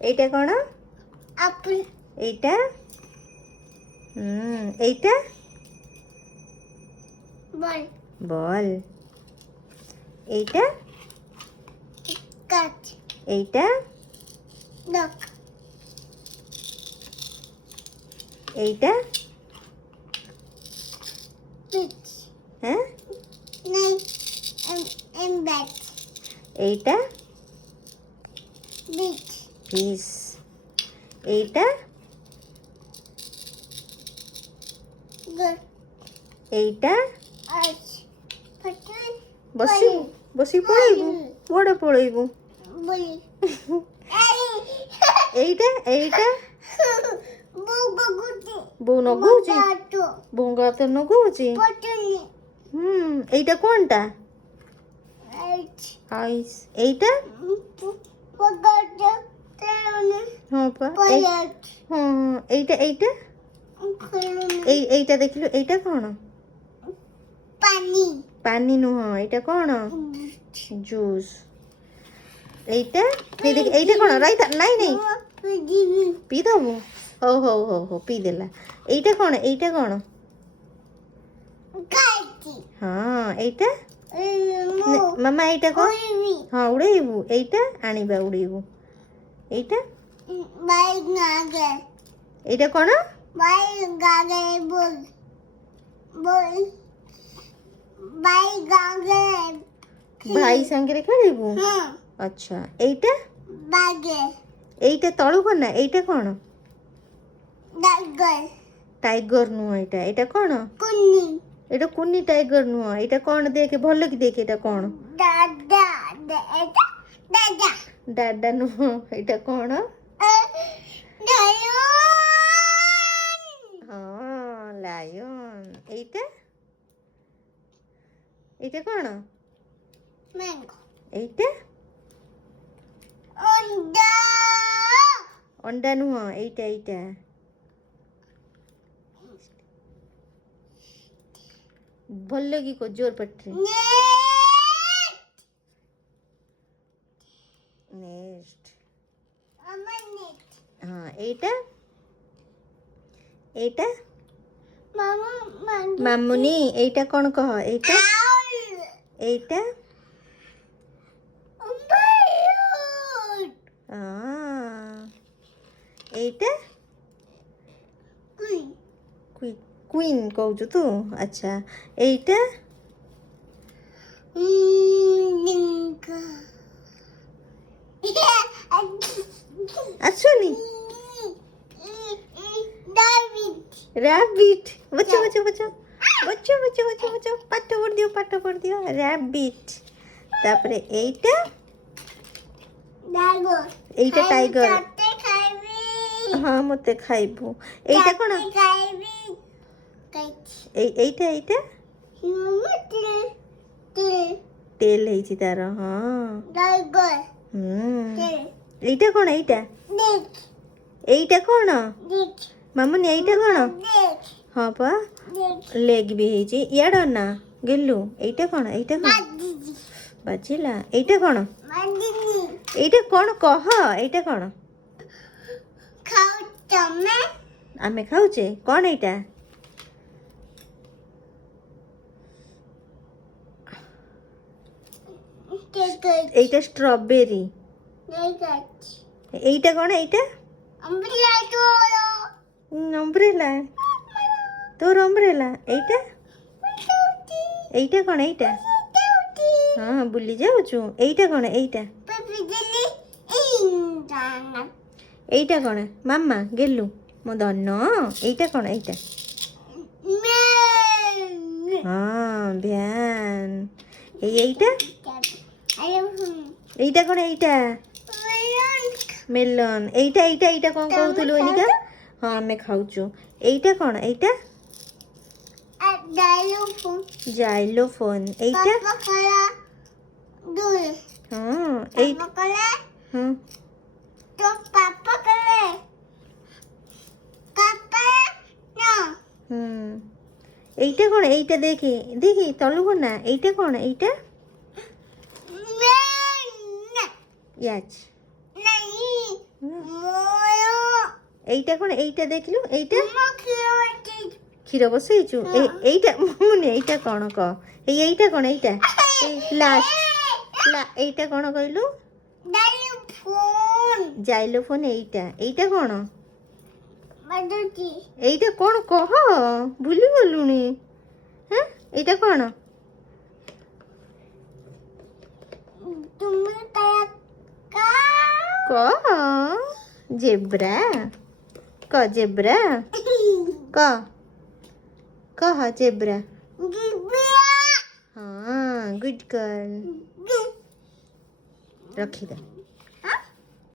এইটা কোন? আপেল। এইটা? এইটা? বল। বল। এইটা? কাঠ। এইটা? ডক। এইটা? পিচ। হ্যাঁ? নাই। ব্যাট। এইটা? বিট। পিস। এইটা? গুড। এইটা? আজ। পটল। বসি বসি পড়াইবু? বড় পড়াইবু? বলি। এইটা? এইটা? বগুতে। বউ নগৌছি? বাটো। বউ গাতে নগৌছি? পটল। এইটা কোনটা? আজ। আইস। এইটা? বগাটো। তেনে। হ্যাঁ পা। পয়াট। এইটা এইটা? এইটা দেখিলো, এইটা কোন? পানি। পানি নুহ, এইটা কোন? জুস। এইটা? এই দেখি, এইটা কোন? রাইতা নাই নেই পি দেবো? হଉ ହଉ ହଉ ହଉ ପି ଦେଲା। এইটা কোন? এইটা কোন? কাটি। ହଁ এইটা? ମାମା এইଟା কোন? ହଁ ଉଡେଇବୁ। এইটা ଆଣିବା ଉଡେଇବୁ। এইটা? বাই গাগে। এইটা কোন? বাই গাগে বল। বল। বাই গাগে। ଭାଇ ସାଙ୍ଗରେ ଖେଳିବୁ? হ্যাঁ। ଆଚ୍ଛା। এইটা? বাগে। এইটা ତଳକୁ ନା? এইଟା কোন? ডাগর। টাইগর ନୁହଁ ଏଇଟା। ଏଇଟା କଣ? কুনি। এটা কুনি টাইগর নୁହଁ। এটা କଣ ଦେଖେ, ଭଲ କି ଦେଖେ, এটা କଣ? দাদা। এটা দাদা। ଡାଡା ନୁହଁ, ଏଇଟା କଣ? লায়ন। ହଁ ଲାୟନ। এইটা? এইটা କଣ? ম্যাঙ্গো। এইটা? অন্ডা। ଅଣ୍ଡା ନୁହଁ, এইটা এইଟା। ଭଲ କି କହ, ଜୋର ପାଟିରେ। নেট। ନେକ୍ସଟ। আমার নেট। ହଁ এইଟା? এইটা? মামা ମାମୁନି। এইটা କଣ କହ? এইଟା? এইটা? এইଟା? কুইন କହୁଛୁ ତୁ? ଆଚ୍ଛା। এইটা? ଆସୁନି? ରାବିଟ। ବଚ ବଚ ବଚ ବଚ ବଚ ବଚ ବଚ ପାଠ ପଢିଦିଅ, ପାଠ ପଢିଦିଅ। ରାବିଟ। ତାପରେ এইটা? এইটা টাইগর। ହଁ ମତେ ଖାଇବୁ। এইଟା କଣ? এইଟା এইଟା? তেଲ ହେଇଛି ତାର। ହଁ। এইটা କଣ? এইଟା? এইଟା କଣ? ମାମୁନି এইଟା କଣ? ହଁ ପା ଲେଗ ବି ହେଇଛି। ଇଆଡ ନା ଗେଲୁ। এইଟା କଣ? এইଟା କଣ? ବାଜିଲା। এইଟା କଣ? এইଟା କଣ କହ? এইଟା କଣ? ଆମେ ଖାଉଛେ କଣ? এইଟା? এইটা স্ট্রবেরি। এইটা কଣ? এইটা? ଅମ୍ବ୍ରେଲା। তোর ଅମ୍ବ୍ରେଲା। এইଟା? এইଟା କଣ? এইଟା? ହଁ ବୁଲି ଯାଉଛୁ। এইଟା କଣ? এইଟା? এইଟା କଣ? ମାମା ଗେଲୁ ମୋ ଧନ। এইଟା କଣ? এইଟା? ହଁ ଭ୍ୟାନ। এইଟା? এইଟା କଣ? এইଟା? ମେଲନ। এইଟା এইଟା এইଟା କଣ କହୁଥିଲୁ ଏନିକା? ହଁ ଆମେ ଖାଉଛୁ। এইଟା କଣ? এইଟା? ଜାଇଲୋଫୋନ। এইଟା? ହଁ ଏଇ ହଁ। এইটা କଣ? এইটা দেখে দেখে তলুକୁ না। এইটা କଣ? এইটা? ইয়াচ। এইটা କ'ଣ এইଟା ଦେଖିଲୁ এইଟା ମାମା କ୍ଷୀର କ୍ଷୀର ବସେଇଛୁ ଏଇଟା ମାମୁନି ଏଇଟା କ'ଣ କହ ଏଇଟା କ'ଣ ଏଇଟା ଲାଷ୍ଟ ଏଇଟା କ'ଣ କହିଲୁ ଫୋନ୍ ଜାଇଲୋଫୋନ୍ ଏଇଟା କ'ଣ ବାଜୁଛି এইটা କ'ଣ କହ ଭୁଲି ଗଲୁଣି ହଁ ଏଇଟା କ'ଣ ତୁମେ କାକା କହ ଜେବ୍ରା କହ ଜେବ୍ରା କହ ଜେବ୍ରା ହଁ ଗୁଡ୍ ଗାର୍ଲ ରଖିଦେ